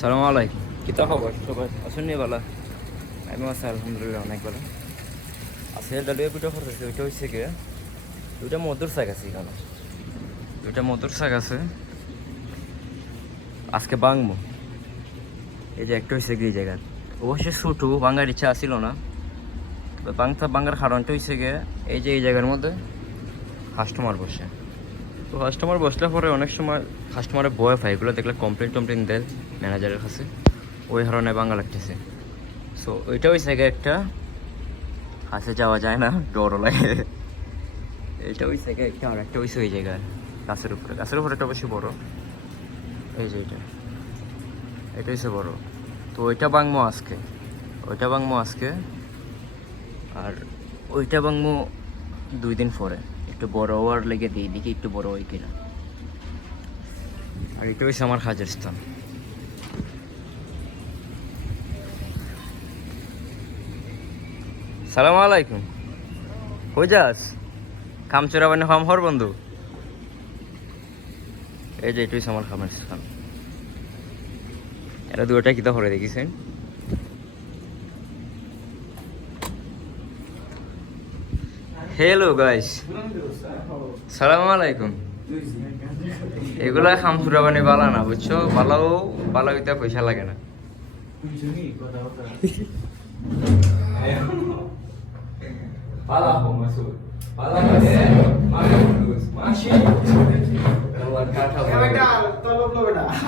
সালাম আলাইকুম। কিতা খবর? সবাই আছেন নি বালা আমি আছি আলহামদুলিল্লাহ অনেক ভালো। আছে ডালিয়া পিঠা করতেছে ওইটা হচ্ছে কি দুইটা মধুর শাক আছে এখানে। দুইটা মধুর শাক আছে। আজকে বাংবো এই যে একটা হয়েছে গিয়ে জায়গা অবশ্যই ছোটো বাঙ্গার ইচ্ছা আসিল না। তবে বাংটা বাঙ্গার কারণটা হয়েছে গিয়ে এই যে এই জায়গার মধ্যে কাস্টমার বসে তো কাস্টমার বসলে পরে অনেক সময় কাস্টমারের ভয় পায় এগুলো দেখলে কমপ্লেন টমপ্লেন দেয় ম্যানেজারের কাছে। ওই ধরনের বাংলা লাগতেছে। সো ওইটা ওই জায়গায় একটা কাছে যাওয়া যায় না, ডরও লাগে। এটা ওই জায়গায় একটা, আর একটা ওই ওই জায়গায়, গাছের উপরে। গাছের উপরে একটা অবশ্যই বড়। এই যে এটা। এটা হচ্ছে বড়। তো ওইটা বাংমো আজকে। ওইটা বাংমো আজকে। আর ওইটা বাংমো দুই দিন পরে। একটু বড় হওয়ার লেগে দিই, দেখি একটু বড় হয় কিনা। আর এটা হচ্ছে আমার হাজার স্থান সালাম আলাইকুম। কই যাস? খাম চোরাবানি খাম হর বন্ধু? এই যে এটাই আমার খামের স্থান। এরা দুটা কিতা করে দেখিছেন? হ্যালো গাইস সালাম আলাইকুম এগুলা খাম চোরাবানি বালা না বুঝছ? বালাও বালা হইতে পয়সা লাগে না। কাঠা